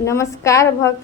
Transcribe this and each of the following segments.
नमस्कार भक्त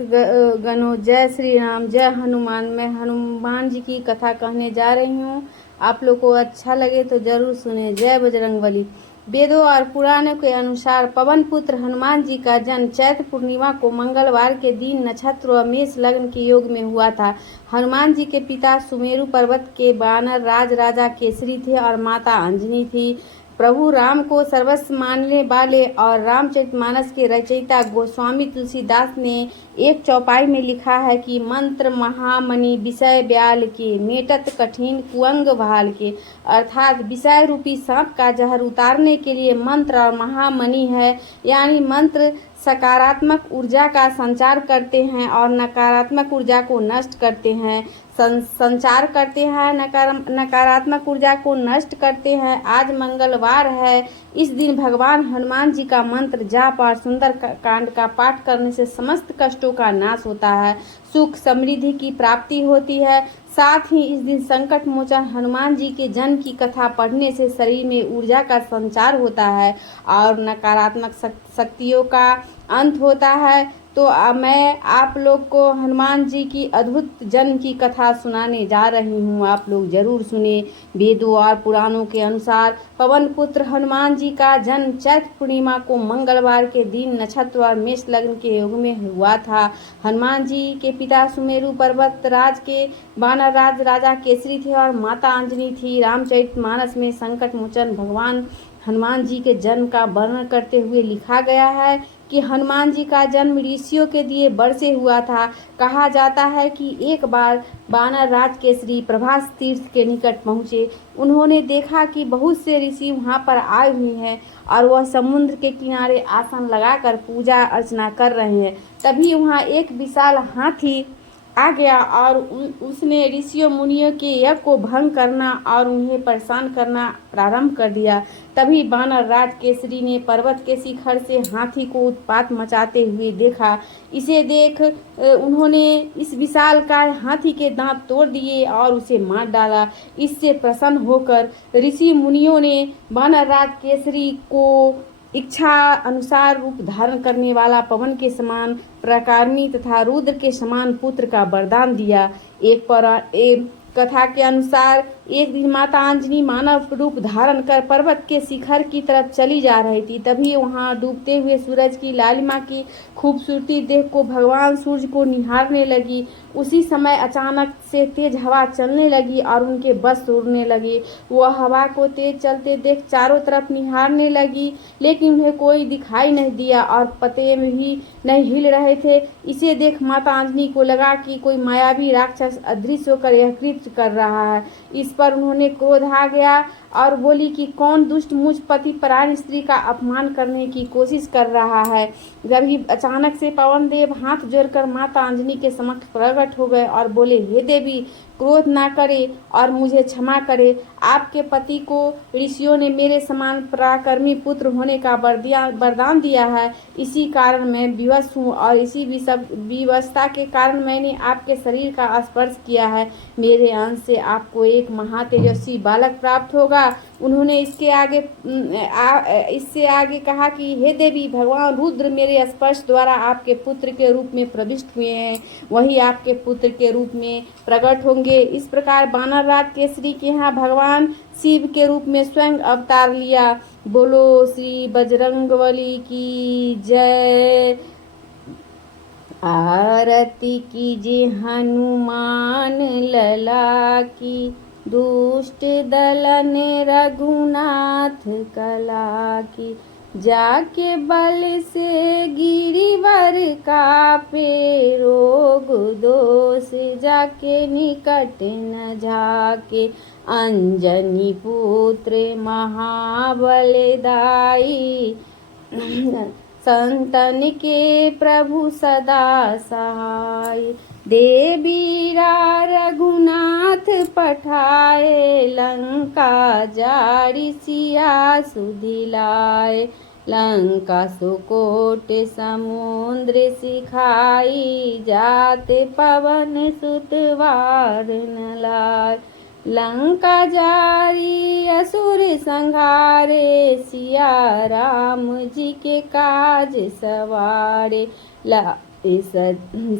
गणों, जय श्री राम, जय हनुमान। मैं हनुमान जी की कथा कहने जा रही हूँ। आप लोग को अच्छा लगे तो जरूर सुने। जय बजरंगबली। वेदों और पुराणों के अनुसार पवन पुत्र हनुमान जी का जन्म चैत्र पूर्णिमा को मंगलवार के दिन नक्षत्र व मेष लग्न के योग में हुआ था। हनुमान जी के पिता सुमेरु पर्वत के वानर राज राजा केसरी थे और माता अंजनी थी। प्रभु राम को सर्वस्व मानने वाले और रामचरितमानस के रचयिता गोस्वामी तुलसीदास ने एक चौपाई में लिखा है कि मंत्र महामणि विषय ब्याल के, मेटत कठिन कुअंग भाल के। अर्थात विषय रूपी सांप का जहर उतारने के लिए मंत्र और महामणि है, यानी मंत्र सकारात्मक ऊर्जा का संचार करते हैं और नकारात्मक ऊर्जा को नष्ट करते हैं। संचार करते हैं, नकारात्मक ऊर्जा को नष्ट करते हैं। आज मंगलवार है। इस दिन भगवान हनुमान जी का मंत्र जाप और सुंदर कांड का पाठ करने से समस्त कष्टों का नाश होता है, सुख समृद्धि की प्राप्ति होती है। साथ ही इस दिन संकट मोचन हनुमान जी के जन्म की कथा पढ़ने से शरीर में ऊर्जा का संचार होता है और नकारात्मक शक्तियों का अंत होता है। तो मैं आप लोग को हनुमान जी की अद्भुत जन्म की कथा सुनाने जा रही हूँ। आप लोग जरूर सुने। वेदों और पुराणों के अनुसार पवन पुत्र हनुमान जी का जन्म चैत्र पूर्णिमा को मंगलवार के दिन नक्षत्र और मेष लग्न के योग में हुआ था। हनुमान जी के पिता सुमेरु पर्वत राज के वानर राज राजा केसरी थे और माता अंजनी थी। रामचरितमानस में संकट मोचन भगवान हनुमान जी के जन्म का वर्णन करते हुए लिखा गया है कि हनुमान जी का जन्म ऋषियों के दिए वर से हुआ था। कहा जाता है कि एक बार वानर राज केसरी प्रभास तीर्थ के निकट पहुँचे। उन्होंने देखा कि बहुत से ऋषि वहाँ पर आए हुए हैं और वह समुद्र के किनारे आसन लगाकर पूजा अर्चना कर रहे हैं। तभी वहाँ एक विशाल हाथी आ गया और उसने ऋषियों मुनियों के यज्ञ को भंग करना और उन्हें परेशान करना प्रारंभ कर दिया। तभी वानर राज केसरी ने पर्वत के शिखर से हाथी को उत्पात मचाते हुए देखा। इसे देख उन्होंने इस विशालकाय हाथी के दांत तोड़ दिए और उसे मार डाला। इससे प्रसन्न होकर ऋषि मुनियों ने वानर राज केसरी को इच्छा अनुसार रूप धारण करने वाला पवन के समान प्रकार्मी तथा रुद्र के समान पुत्र का वरदान दिया। एक कथा के अनुसार एक दिन माता अंजनी मानव रूप धारण कर पर्वत के शिखर की तरफ चली जा रही थी। तभी वहां डूबते हुए सूरज की लालिमा की खूबसूरती देख को भगवान सूर्य को निहारने लगी। उसी समय अचानक से तेज हवा चलने लगी और उनके बस उड़ने लगे। वह हवा को तेज चलते देख चारों तरफ निहारने लगी, लेकिन उन्हें कोई दिखाई नहीं दिया और पत्ते भी नहीं हिल रहे थे। इसे देख माता अंजनी को लगा कि कोई मायावी राक्षस अदृश्य होकर यह कृत्य कर रहा है। इस पर उन्होंने क्रोध आ गया और बोली कि कौन दुष्ट मुझ पति परायण स्त्री का अपमान करने की कोशिश कर रहा है। जब अचानक से पवन देव हाथ जोड़कर माता अंजनी के समक्ष प्रकट हो गए और बोले, हे देवी, क्रोध ना करे और मुझे क्षमा करे। आपके पति को ऋषियों ने मेरे समान पराक्रमी पुत्र होने का वरदान दिया है। इसी कारण मैं विवश हूँ और इसी विवशता के कारण मैंने आपके शरीर का स्पर्श किया है। मेरे अंश से आपको एक महातेजस्वी बालक प्राप्त होगा। उन्होंने इससे आगे कहा कि हे देवी, भगवान रुद्र मेरे स्पर्श द्वारा आपके पुत्र के रूप में प्रविष्ट हुए हैं, वही आपके पुत्र के रूप में प्रकट होंगे। इस प्रकार वानर राज केसरी के यहाँ भगवान शिव के रूप में स्वयं अवतार लिया। बोलो श्री बजरंगबली की जय। आरती कीजिए हनुमान लला की, दुष्ट दलन रघुनाथ कला की। जाके बल से गिरिवर कापे, रोग दोष जाके निकट न झाके। अंजनी पुत्र महाबलदाई, संतन के प्रभु सदा सहाय। देवीरा रघुनाथ पठाए, लंका जारी सिया सुधिलाए। लंका सुकोट समुद्र सिखाई, जाते पवन सुत वार न लाए। लंका जारी असुर संहारे, सिया राम जी के काज सवारे। इस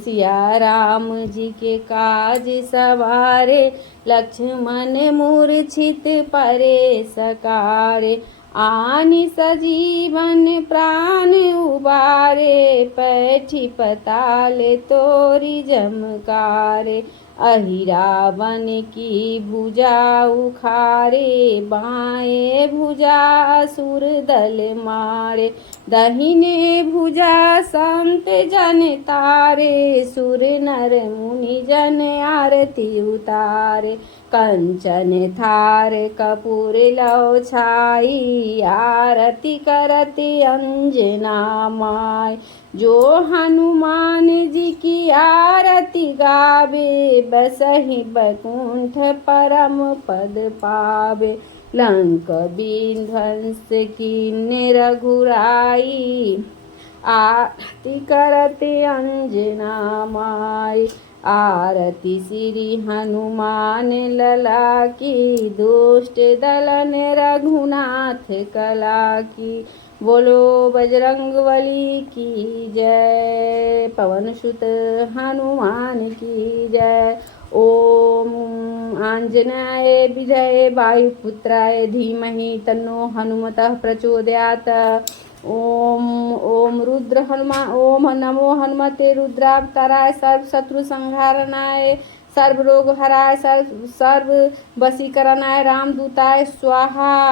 सिया राम जी के काज सवारे, लक्ष्मण मूर्छित परे सकारे। आनि सजीवन प्राण उबारे, पैठी पताल तोरी जमकारे। अहि रावण की भुजा उखारे, बाएं भुजा असुर दल मारे। दहिने भुजा संत जन तारे, सुर नर मुनि जन आरती उतारे। कंचन थार कपूर लौ छाई, आरती करती अंजना माय। जो हनुमान जी की आरती गावे, बसहि बैकुंठ परम पद पावे। लंक विध्वंस कीन्ह रघुराई, आरती करते अंजना माई। आरती श्री हनुमान लला की, दुष्ट दलन रघुनाथ कला की। बोलो बजरंगबली की जय, पवन सुत हनुमान की जय। ओम आंजनेय विजय वायुपुत्राय धीमहि तन्नो हनुमतः प्रचोदयात्। ओम रुद्र हनुमान, ओम नमो हनुमते रुद्रावताराय, सर्व शत्रु संहारणाय, सर्व रोग हराय, सर्व वशीकरणाय, रामदूताय स्वाहा।